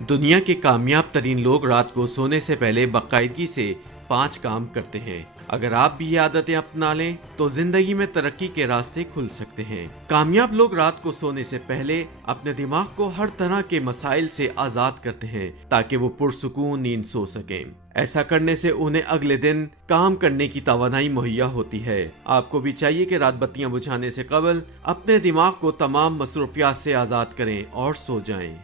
دنیا کے کامیاب ترین لوگ رات کو سونے سے پہلے باقاعدگی سے 5 کام کرتے ہیں۔ اگر آپ بھی یہ عادتیں اپنا لیں تو زندگی میں ترقی کے راستے کھل سکتے ہیں۔ کامیاب لوگ رات کو سونے سے پہلے اپنے دماغ کو ہر طرح کے مسائل سے آزاد کرتے ہیں تاکہ وہ پرسکون نیند سو سکیں۔ ایسا کرنے سے انہیں اگلے دن کام کرنے کی توانائی مہیا ہوتی ہے۔ آپ کو بھی چاہیے کہ رات بتیاں بجھانے سے قبل اپنے دماغ کو تمام مصروفیات سے آزاد کریں اور سو جائیں۔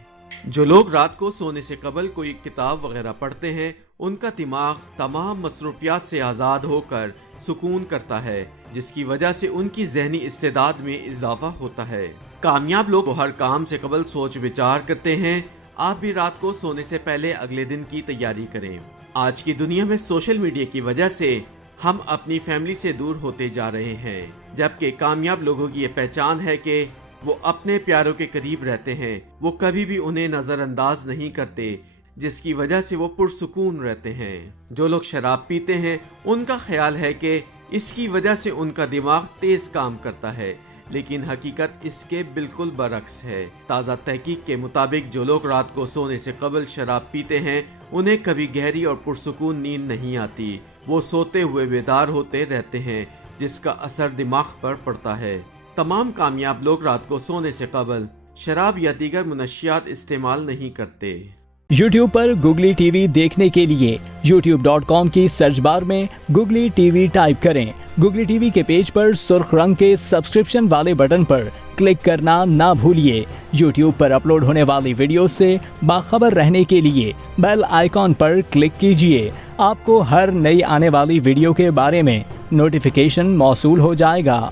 جو لوگ رات کو سونے سے قبل کوئی کتاب وغیرہ پڑھتے ہیں ان کا دماغ تمام مصروفیات سے آزاد ہو کر سکون کرتا ہے، جس کی وجہ سے ان کی ذہنی استعداد میں اضافہ ہوتا ہے۔ کامیاب لوگ ہر کام سے قبل سوچ وچار کرتے ہیں۔ آپ بھی رات کو سونے سے پہلے اگلے دن کی تیاری کریں۔ آج کی دنیا میں سوشل میڈیا کی وجہ سے ہم اپنی فیملی سے دور ہوتے جا رہے ہیں، جبکہ کامیاب لوگوں کی یہ پہچان ہے کہ وہ اپنے پیاروں کے قریب رہتے ہیں، وہ کبھی بھی انہیں نظر انداز نہیں کرتے، جس کی وجہ سے وہ پرسکون رہتے ہیں۔ جو لوگ شراب پیتے ہیں ان کا خیال ہے کہ اس کی وجہ سے ان کا دماغ تیز کام کرتا ہے، لیکن حقیقت اس کے بالکل برعکس ہے۔ تازہ تحقیق کے مطابق جو لوگ رات کو سونے سے قبل شراب پیتے ہیں انہیں کبھی گہری اور پرسکون نیند نہیں آتی، وہ سوتے ہوئے بیدار ہوتے رہتے ہیں، جس کا اثر دماغ پر پڑتا ہے۔ تمام کامیاب لوگ رات کو سونے سے قبل شراب یا دیگر منشیات استعمال نہیں کرتے۔ یوٹیوب پر گوگلی ٹی وی دیکھنے کے لیے youtube.com کی سرچ بار میں گوگلی ٹی وی ٹائپ کریں۔ گوگلی ٹی وی کے پیج پر سرخ رنگ کے سبسکرپشن والے بٹن پر کلک کرنا نہ بھولیے۔ یوٹیوب پر اپلوڈ ہونے والی ویڈیو سے باخبر رہنے کے لیے بیل آئیکن پر کلک کیجیے۔ آپ کو ہر نئی آنے والی ویڈیو کے بارے میں نوٹیفیکیشن موصول ہو جائے گا۔